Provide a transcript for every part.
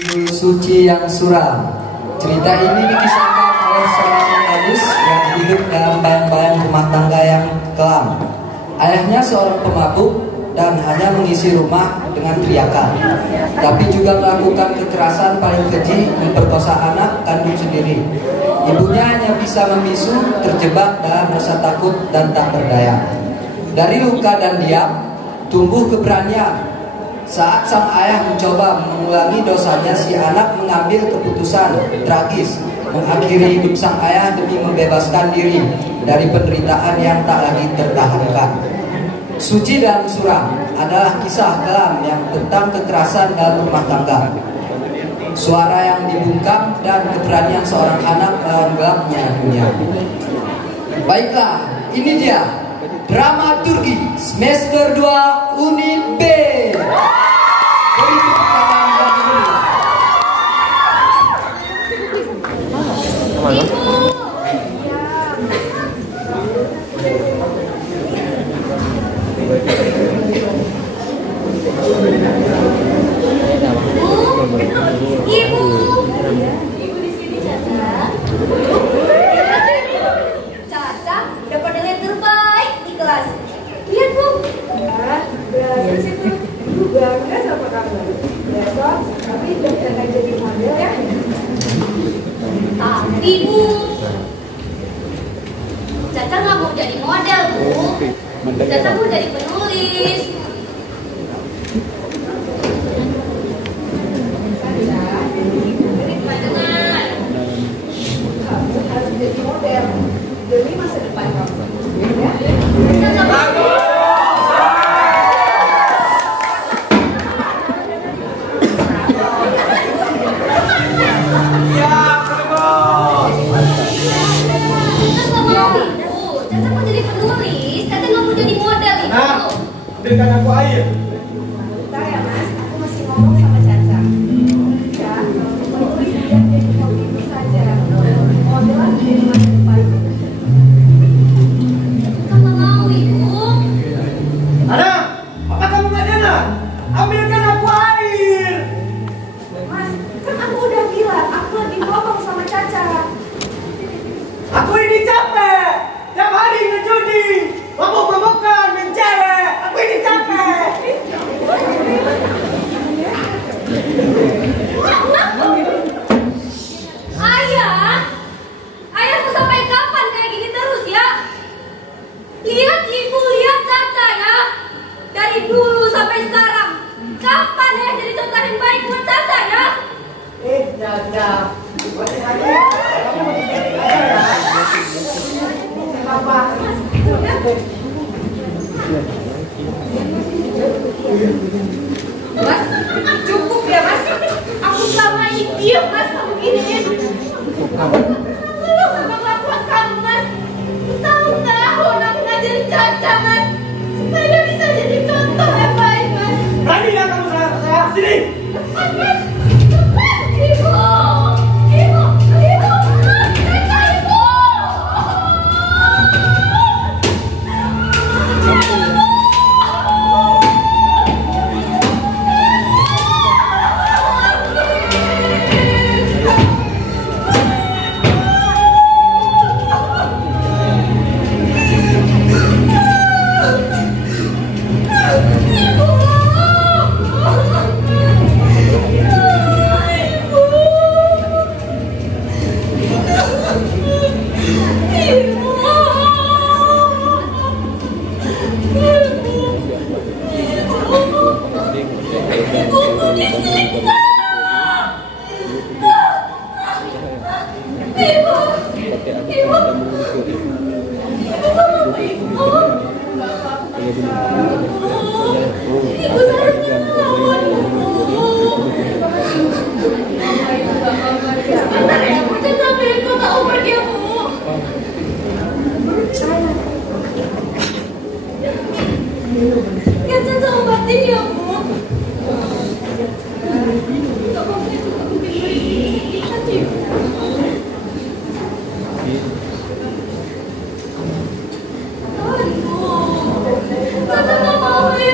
Judul Suci yang Suram. Cerita ini dikisahkan oleh seorang gadis yang hidup dalam bayang-bayang rumah tangga yang kelam. Ayahnya seorang pemabuk dan hanya mengisi rumah dengan teriakan, tapi juga melakukan kekerasan paling keji, memperkosa anak kandung sendiri. Ibunya hanya bisa membisu, terjebak dalam rasa takut dan tak berdaya. Dari luka dan diam, tumbuh keberanian. Saat sang ayah mencoba mengulangi dosanya, si anak mengambil keputusan tragis, mengakhiri hidup sang ayah demi membebaskan diri dari penderitaan yang tak lagi tertahankan. Suci dalam Suram adalah kisah kelam yang tentang kekerasan dalam rumah tangga, suara yang dibungkam dan keberanian seorang anak melawan gelapnya dunia. Baiklah, ini dia dramaturgi semester 2 unit B. Beri tepuk tangan yang meriah. Ibu di sini, Caca. Caca dapat nilai terbaik di kelas. Lihat, Bu. Belajar sih, Bu. Ibu bangga sama kamu. Besok kami akan jadi model ya. Tapi, Bu, Caca nggak mau jadi model, Bu. Caca mau jadi penulis. Kamu harus jadi model demi masa depan kamu. Ya? Berikan aku air. Bentar ya, Mas. Aku masih ngomong sama Caca. Ya, menulis biar jadi hobi itu saja. Modelan jadi masa depan. Kamu mau, Ibu? Ana, apa kamu nggak dengar? Ambilkan aku air. Mas, kan aku udah bilang aku lagi ngomong sama Caca. Aku ini capek. Tiap hari ngejudi, mabuk-mabukan, mencewek. Aku ini capek. Ayah mau sampai kapan kayak gini terus ya? Lihat Ibu, lihat Caca ya. Dari dulu sampai sekarang, kapan ya jadi contoh yang baik buat Caca ya? Caca. Apa? Mas, cukup ya, Mas. Aku selama ini diam, Mas. Kamu giniin. Lu sama kelakuan kamu, Mas. Tahun-tahun aku ngajarin Caca, Mas, supaya dia bisa jadi contoh yang baik, Mas. Berani nggak kamu saya sini? Mas, Ibu, Ibu, Ibu, Caca, Ibu.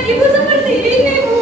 Ibu seperti ini, Bu.